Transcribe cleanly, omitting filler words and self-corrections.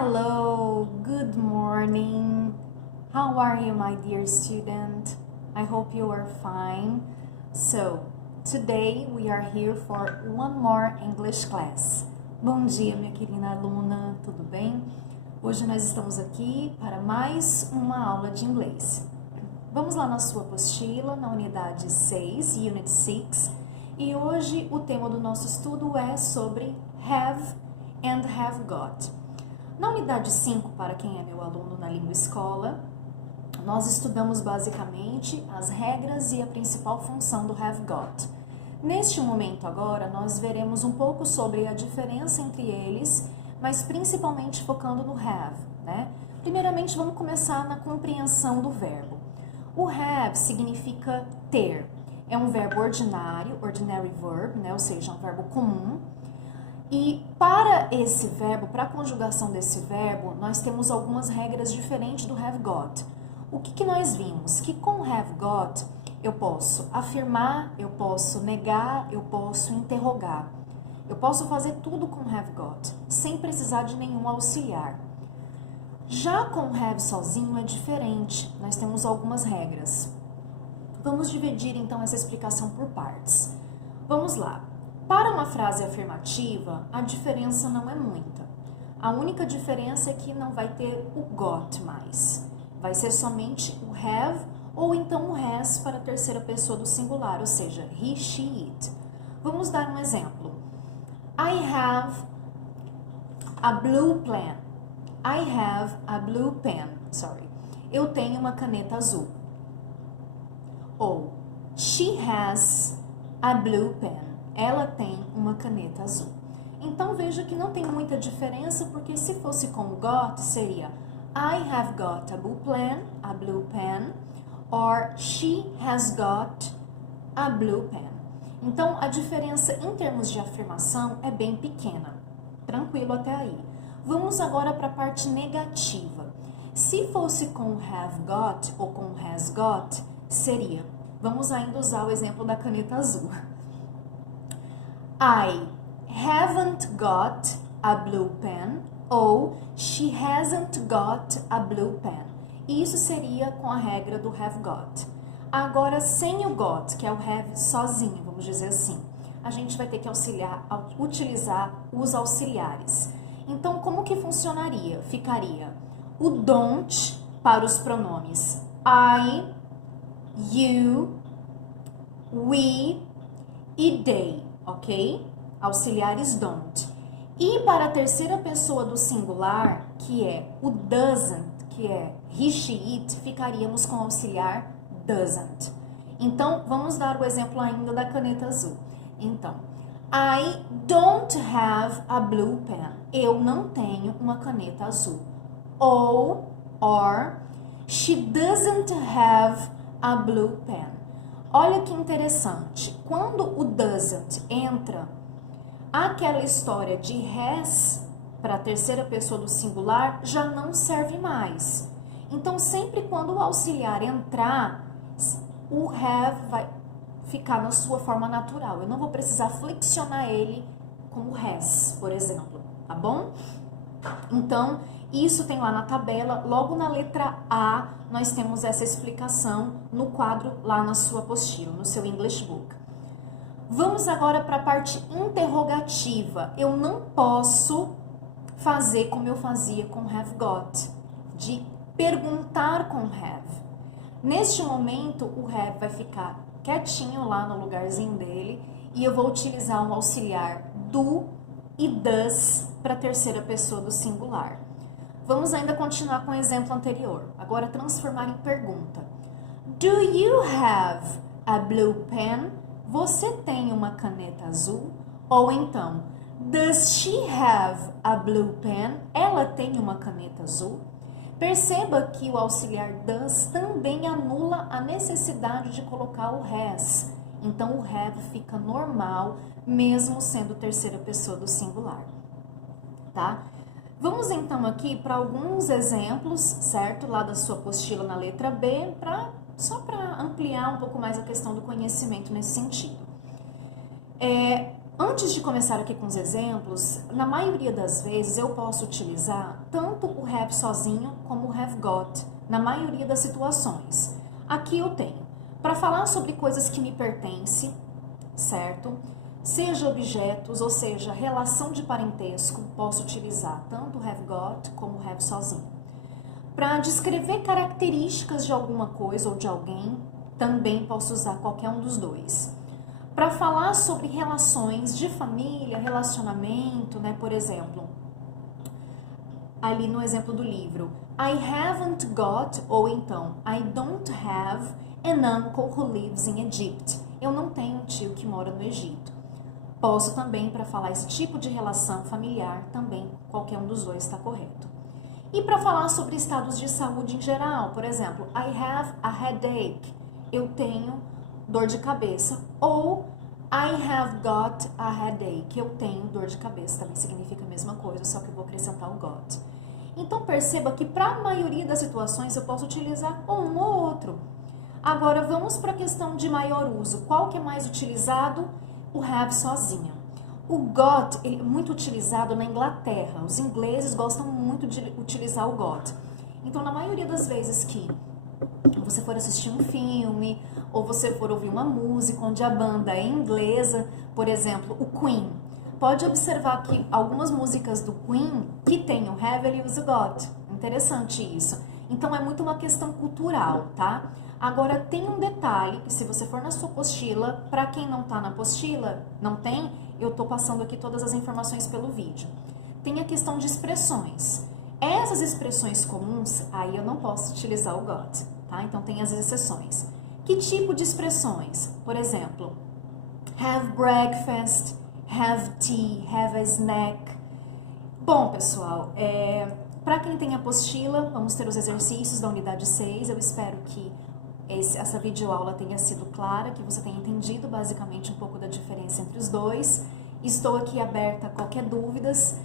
Hello, good morning. How are you, my dear student? I hope you are fine. So, today we are here for one more English class. Bom dia, minha querida aluna, tudo bem? Hoje nós estamos aqui para mais uma aula de inglês. Vamos lá na sua apostila, na unidade 6, Unit 6, e hoje o tema do nosso estudo é sobre have and have got. Na unidade 5, para quem é meu aluno na língua escola, nós estudamos basicamente as regras e a principal função do have got. Neste momento agora, nós veremos um pouco sobre a diferença entre eles, mas principalmente focando no have, né? Primeiramente, vamos começar na compreensão do verbo. O have significa ter. É um verbo ordinário, ordinary verb, né? Ou seja, um verbo comum. E para esse verbo, para a conjugação desse verbo, nós temos algumas regras diferentes do have got. O que nós vimos? Que com have got eu posso afirmar, eu posso negar, eu posso interrogar. Eu posso fazer tudo com have got, sem precisar de nenhum auxiliar. Já com have sozinho é diferente, nós temos algumas regras. Vamos dividir então essa explicação por partes. Vamos lá. Para uma frase afirmativa, a diferença não é muita. A única diferença é que não vai ter o got mais. Vai ser somente o have ou então o has para a terceira pessoa do singular, ou seja, he, she, it. Vamos dar um exemplo. I have a blue pen. I have a blue pen. Sorry. Eu tenho uma caneta azul. Ou she has a blue pen. Ela tem uma caneta azul. Então, veja que não tem muita diferença, porque se fosse com got, seria I have got a blue pen, or she has got a blue pen. Então, a diferença em termos de afirmação é bem pequena. Tranquilo até aí. Vamos agora para a parte negativa. Se fosse com have got ou com has got, seria, vamos ainda usar o exemplo da caneta azul. I haven't got a blue pen ou she hasn't got a blue pen. Isso seria com a regra do have got. Agora, sem o got, que é o have sozinho, vamos dizer assim, a gente vai ter que utilizar os auxiliares. Então, como que funcionaria? Ficaria o don't para os pronomes I, you, we e they. Ok? Auxiliares don't. E para a terceira pessoa do singular, que é o doesn't, que é he, she, it, ficaríamos com o auxiliar doesn't. Então, vamos dar o exemplo ainda da caneta azul. Então, I don't have a blue pen. Eu não tenho uma caneta azul. Ou, or, she doesn't have a blue pen. Olha que interessante, quando o doesn't entra, aquela história de has para a terceira pessoa do singular já não serve mais. Então, sempre quando o auxiliar entrar, o have vai ficar na sua forma natural. Eu não vou precisar flexionar ele como has, por exemplo, tá bom? Então, isso tem lá na tabela, logo na letra A, nós temos essa explicação no quadro lá na sua apostila, no seu English Book. Vamos agora para a parte interrogativa. Eu não posso fazer como eu fazia com have got, de perguntar com have. Neste momento, o have vai ficar quietinho lá no lugarzinho dele e eu vou utilizar um auxiliar do e does para a terceira pessoa do singular. Vamos ainda continuar com o exemplo anterior. Agora transformar em pergunta. Do you have a blue pen? Você tem uma caneta azul? Ou então, does she have a blue pen? Ela tem uma caneta azul? Perceba que o auxiliar does também anula a necessidade de colocar o has. Então, o have fica normal, mesmo sendo terceira pessoa do singular. Tá? Vamos então aqui para alguns exemplos, certo? Lá da sua apostila na letra B, só para ampliar um pouco mais a questão do conhecimento nesse sentido. Antes de começar aqui com os exemplos, na maioria das vezes eu posso utilizar tanto o have sozinho como o have got, na maioria das situações. Aqui eu tenho, para falar sobre coisas que me pertencem, certo? Seja objetos, ou seja, relação de parentesco, posso utilizar tanto have got como have sozinho. Para descrever características de alguma coisa ou de alguém, também posso usar qualquer um dos dois. Para falar sobre relações de família, relacionamento, né? Por exemplo, ali no exemplo do livro, I haven't got, ou então, I don't have an uncle who lives in Egypt. Eu não tenho um tio que mora no Egito. Posso também, para falar esse tipo de relação familiar, também qualquer um dos dois está correto. E para falar sobre estados de saúde em geral, por exemplo, I have a headache. Eu tenho dor de cabeça, ou I have got a headache, eu tenho dor de cabeça, também significa a mesma coisa, só que eu vou acrescentar o got. Então perceba que para a maioria das situações eu posso utilizar um ou outro. Agora vamos para a questão de maior uso. Qual que é mais utilizado? O have sozinho. O got ele é muito utilizado na Inglaterra, os ingleses gostam muito de utilizar o got. Então na maioria das vezes que você for assistir um filme, ou você for ouvir uma música onde a banda é inglesa, por exemplo, o Queen. Pode observar que algumas músicas do Queen que tem o have, ele usa o got. Interessante isso. Então é muito uma questão cultural, tá? Agora tem um detalhe, que se você for na sua apostila, para quem não tá na apostila, não tem, eu tô passando aqui todas as informações pelo vídeo. Tem a questão de expressões. Essas expressões comuns, aí eu não posso utilizar o got, tá? Então tem as exceções. Que tipo de expressões? Por exemplo, have breakfast, have tea, have a snack. Bom, pessoal, para quem tem apostila, vamos ter os exercícios da unidade 6. Eu espero que essa videoaula tenha sido clara, que você tenha entendido basicamente um pouco da diferença entre os dois. Estou aqui aberta a qualquer dúvidas.